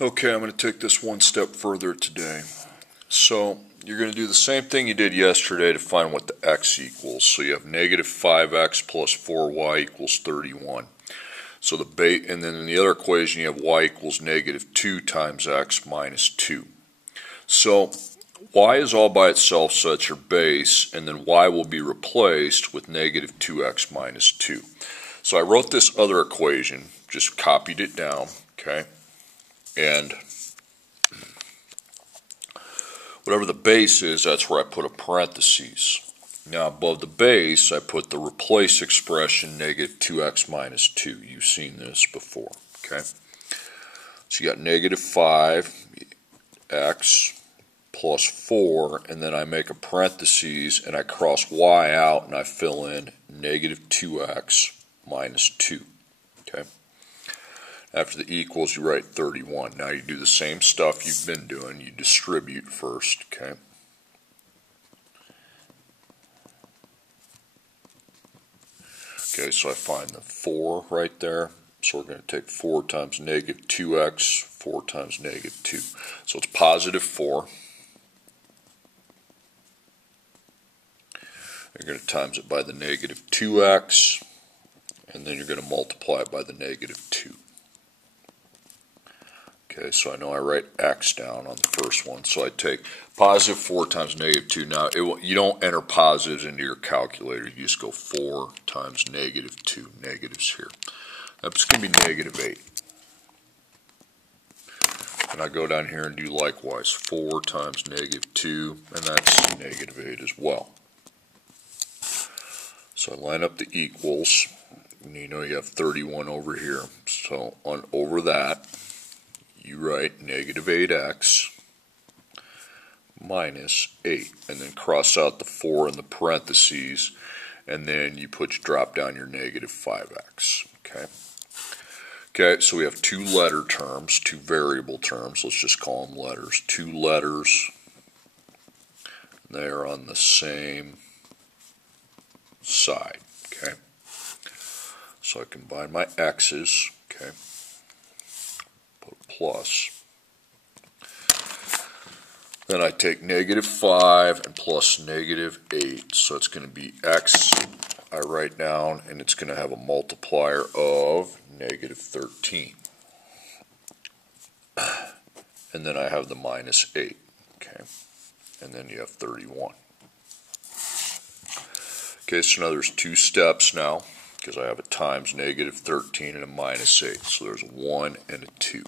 Okay, I'm going to take this one step further today. So you're going to do the same thing you did yesterday to find what the x equals. So you have negative 5x plus 4y equals 31. So and then in the other equation you have y equals negative 2 times x minus 2. So y is all by itself, so that's your base, and then y will be replaced with negative 2x minus 2. So I wrote this other equation, just copied it down, okay? And whatever the base is, that's where I put a parentheses. Now above the base, I put the replace expression negative 2x minus 2. You've seen this before, okay? So you got negative 5x plus 4, and then I make a parentheses, and I cross y out, and I fill in negative 2x minus 2, okay? After the equals, you write 31. Now you do the same stuff you've been doing. You distribute first, okay? Okay, so I find the 4 right there. So we're going to take 4 times negative 2x, 4 times negative 2. So it's positive 4. You're going to times it by the negative 2x, and then you're going to multiply it by the negative 2. Okay, so I know I write x down on the first one. So I take positive 4 times negative 2. Now, you don't enter positives into your calculator. You just go 4 times negative 2, negatives here. That's going to be negative 8. And I go down here and do likewise. 4 times negative 2, and that's negative 8 as well. So I line up the equals, and you know you have 31 over here. So over that, you write negative 8x minus 8, and then cross out the 4 in the parentheses, and then you drop down your negative 5x, okay? Okay, so we have two letter terms, two variable terms. Let's just call them letters. Two letters, they're on the same side, okay? So I combine my x's, okay? Put a plus. Then I take negative 5 and plus negative 8. So it's going to be x, I write down, and it's going to have a multiplier of negative 13. And then I have the minus 8, okay? And then you have 31. Okay, so now there's two steps now, because I have a times negative 13 and a minus 8. So there's a 1 and a 2.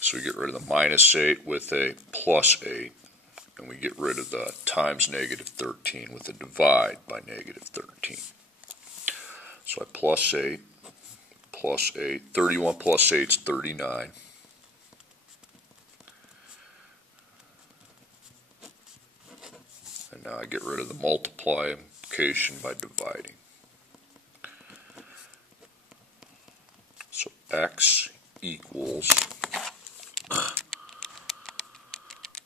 So we get rid of the minus 8 with a plus 8. And we get rid of the times negative 13 with a divide by negative 13. So I plus 8, 31 plus 8 is 39. And now I get rid of the multiplication by dividing. So x equals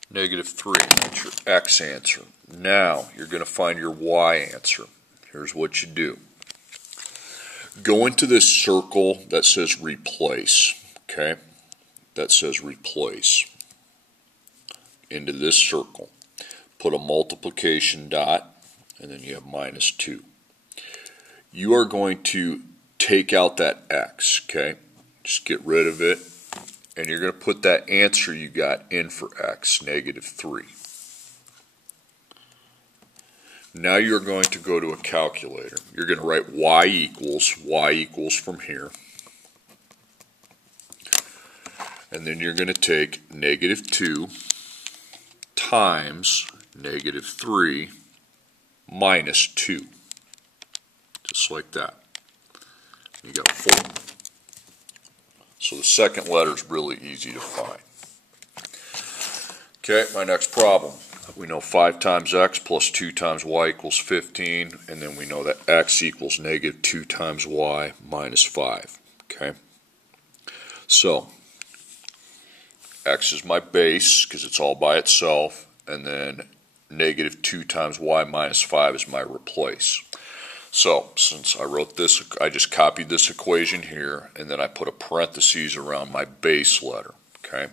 negative 3. That's your x answer. Now you're going to find your y answer. Here's what you do. Go into this circle that says replace, okay? That says replace. Into this circle. Put a multiplication dot, and then you have minus 2. You are going to take out that x, okay? Just get rid of it. And you're going to put that answer you got in for x, negative 3. Now you're going to go to a calculator. You're going to write y equals from here. And then you're going to take negative 2 times negative 3 minus 2. Just like that. You got 4. So the second letter is really easy to find. Okay, my next problem. We know 5 times x plus 2 times y equals 15, and then we know that x equals negative 2 times y minus 5. Okay, so x is my base because it's all by itself, and then negative 2 times y minus 5 is my replace. So since I wrote this, I just copied this equation here, and then I put a parentheses around my base letter, okay?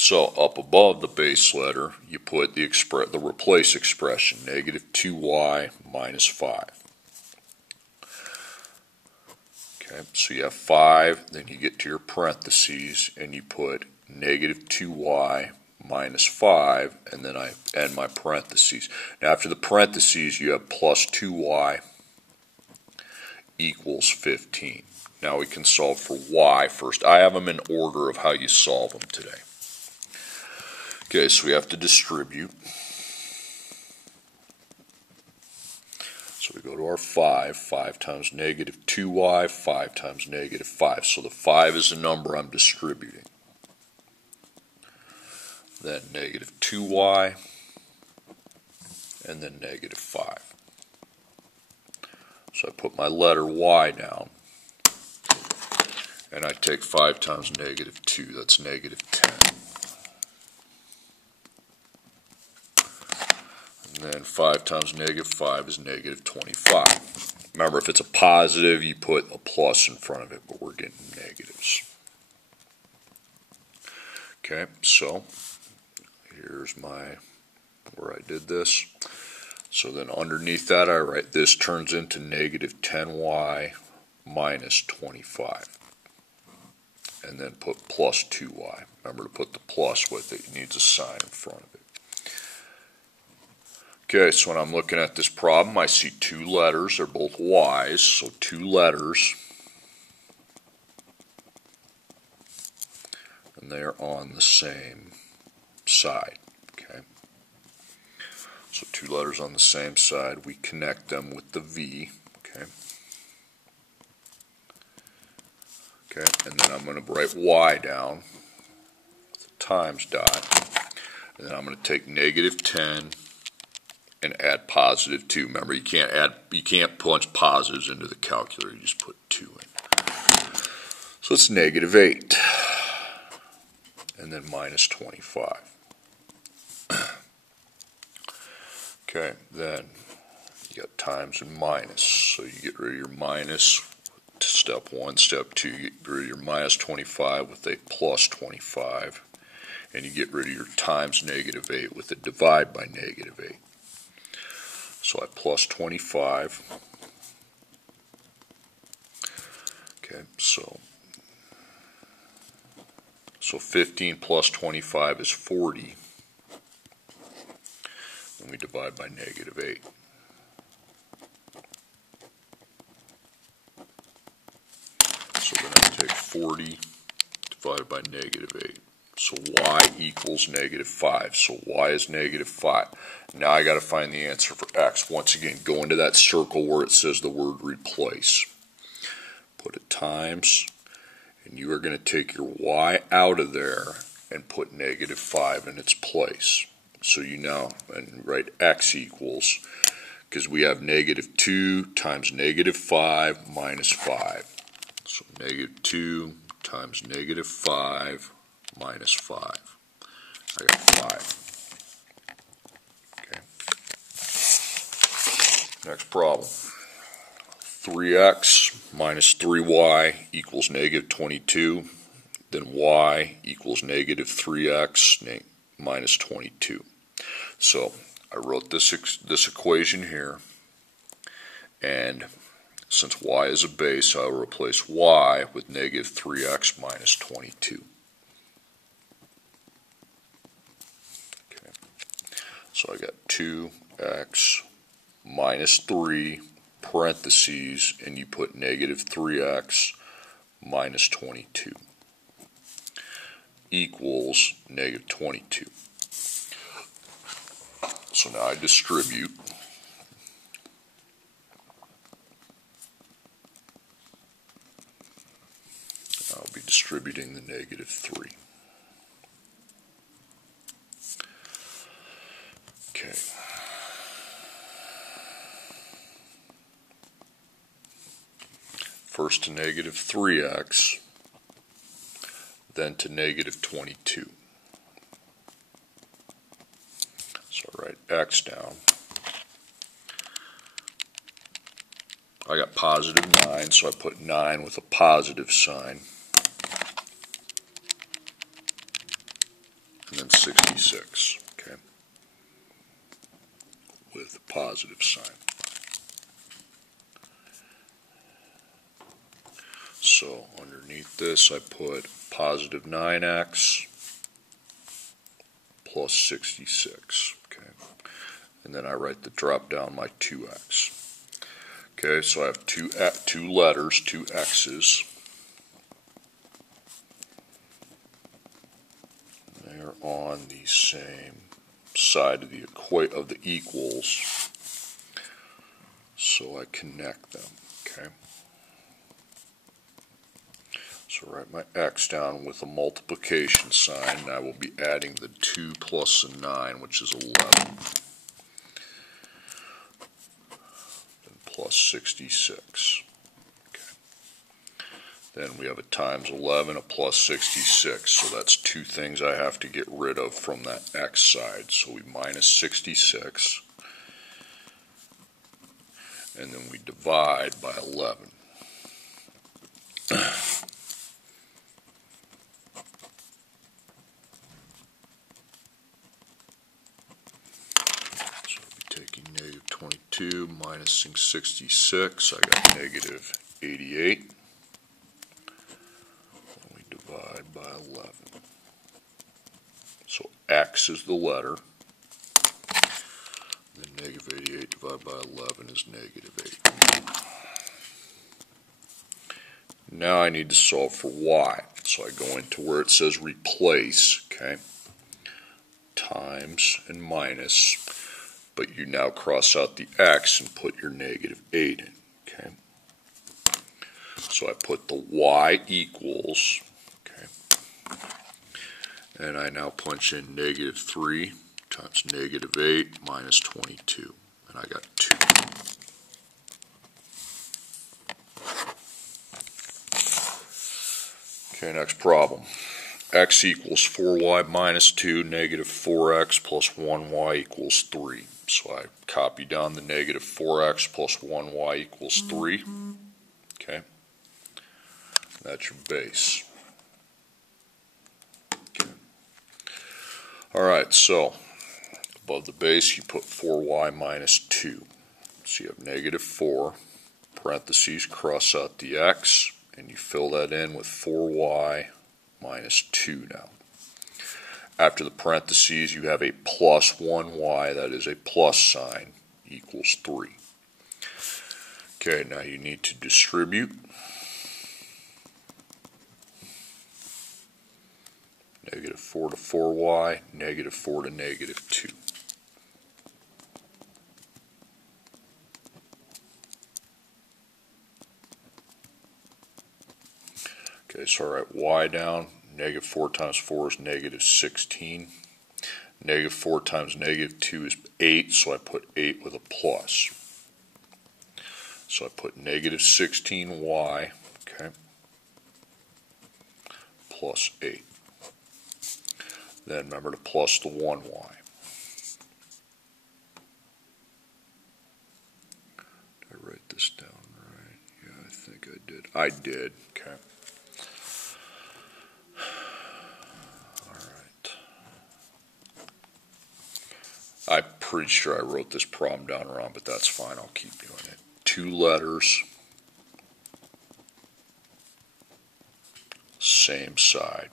So up above the base letter, you put the replace expression, negative 2y minus 5. Okay, so you have 5, then you get to your parentheses, and you put negative 2y minus 5, and then I end my parentheses. Now after the parentheses, you have plus 2y equals 15. Now we can solve for y first. I have them in order of how you solve them today. Okay, so we have to distribute. So we go to our 5 times negative 2y, 5 times negative 5. So the 5 is the number I'm distributing. Then negative 2y, and then negative 5. So I put my letter y down, and I take 5 times negative 2, that's negative 10. And then 5 times negative 5 is negative 25. Remember, if it's a positive, you put a plus in front of it, but we're getting negatives. Okay, so here's where I did this. So then underneath that, I write this turns into negative 10y minus 25. And then put plus 2y. Remember to put the plus with it. It needs a sign in front of it. Okay, so when I'm looking at this problem, I see two letters. They're both y's, so two letters. And they're on the same side. Okay. So two letters on the same side. We connect them with the v. Okay. Okay, and then I'm going to write y down with a times dot. And then I'm going to take negative 10 and add positive 2. Remember, you can't punch positives into the calculator. You just put 2 in. So it's negative 8. And then minus 25. Okay, then you got times and minus. So you get rid of your minus to step 1. Step 2, you get rid of your minus 25 with a plus 25. And you get rid of your times negative 8 with a divide by negative 8. So I plus 25. Okay, so 15 plus 25 is 40. And we divide by negative 8. So then I take 40 divided by negative 8. So y equals negative 5. So y is negative 5. Now I got to find the answer for x. Once again, go into that circle where it says the word replace. Put a times, and you are going to take your y out of there and put negative 5 in its place. So you now, and write x equals, because we have negative 2 times negative 5 minus 5. So negative 2 times negative 5 minus 5. I got 5. Okay. Next problem. 3x minus 3y equals negative 22. Then y equals negative 3x minus 22. So I wrote this equation here, and since y is a base, I will replace y with negative 3x minus 22. Okay. So I got 2x minus 3 parentheses, and you put negative 3x minus 22 equals negative 22. So now I distribute. I'll be distributing the negative 3. Okay. First to negative 3x, then to negative 22. So I write x down. I got positive 9, so I put 9 with a positive sign. and then 66, okay, with a positive sign. So underneath this I put positive 9x plus 66, okay, and then I write the drop down my 2x. Okay, so I have two letters, two x's. They're on the same side of the equals, so I connect them. Okay. So write my x down with a multiplication sign, and I will be adding the 2 plus the 9, which is 11. Then plus 66. Then we have a times 11, a plus 66, so that's two things I have to get rid of from that x side. So we minus 66, and then we divide by 11. So I'll be taking negative 22, minusing 66, I got negative 88. Divide by 11. So x is the letter. Then negative 88 divided by 11 is negative 8. Now I need to solve for y. So I go into where it says replace, okay, times and minus, but you now cross out the x and put your negative 8 in, okay. So I put the y equals, and I now punch in negative 3 times negative 8 minus 22, and I got 2. Okay, next problem. X equals 4y minus 2, negative 4x plus 1y equals 3. So I copy down the negative 4x plus 1y equals 3. Okay, that's your base. Alright, so above the base you put 4y minus 2. So you have negative 4, parentheses, cross out the x, and you fill that in with 4y minus 2 now. After the parentheses you have a plus 1y, that is a plus sign, equals 3. Okay, now you need to distribute. Negative 4 to 4y, negative 4 to negative 2. Okay, so I write y down. Negative 4 times 4 is negative 16. Negative 4 times negative 2 is 8, so I put 8 with a plus. So I put negative 16y, okay, plus 8. Then remember to plus the 1y. Did I write this down right? Yeah, I think I did. I did, okay. Alright. I'm pretty sure I wrote this problem down wrong, but that's fine. I'll keep doing it. 2 letters, same side.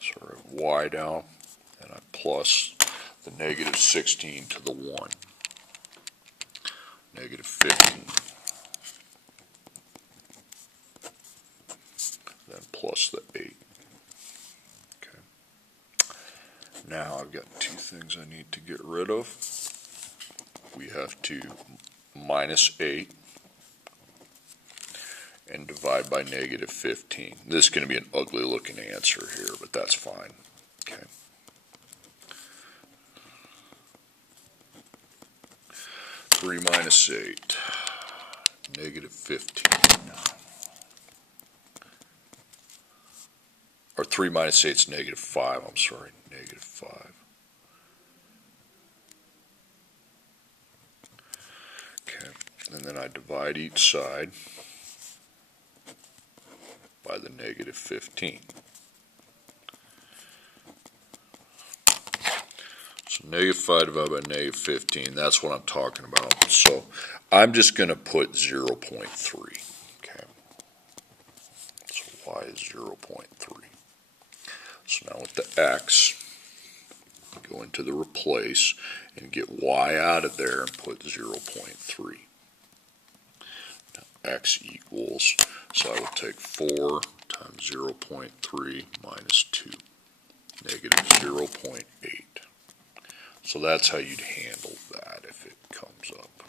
So I write y down, and I plus the negative 16 to the 1. Negative 15. Then plus the 8. Okay. Now I've got two things I need to get rid of. We have to minus 8 and divide by negative 15. This is going to be an ugly looking answer here, but that's fine. Okay. Three minus 8, negative 15. Or 3 minus 8 is negative 5, I'm sorry, negative 5. Okay, and then I divide each side by the the negative 15. So negative 5 divided by negative 15, that's what I'm talking about. So I'm just going to put 0.3. Okay. So y is 0.3. So now with the x, go into the replace and get y out of there and put 0.3. Now x equals, so I will take 4 times 0.3 minus 2, negative 0.8. So that's how you'd handle that if it comes up.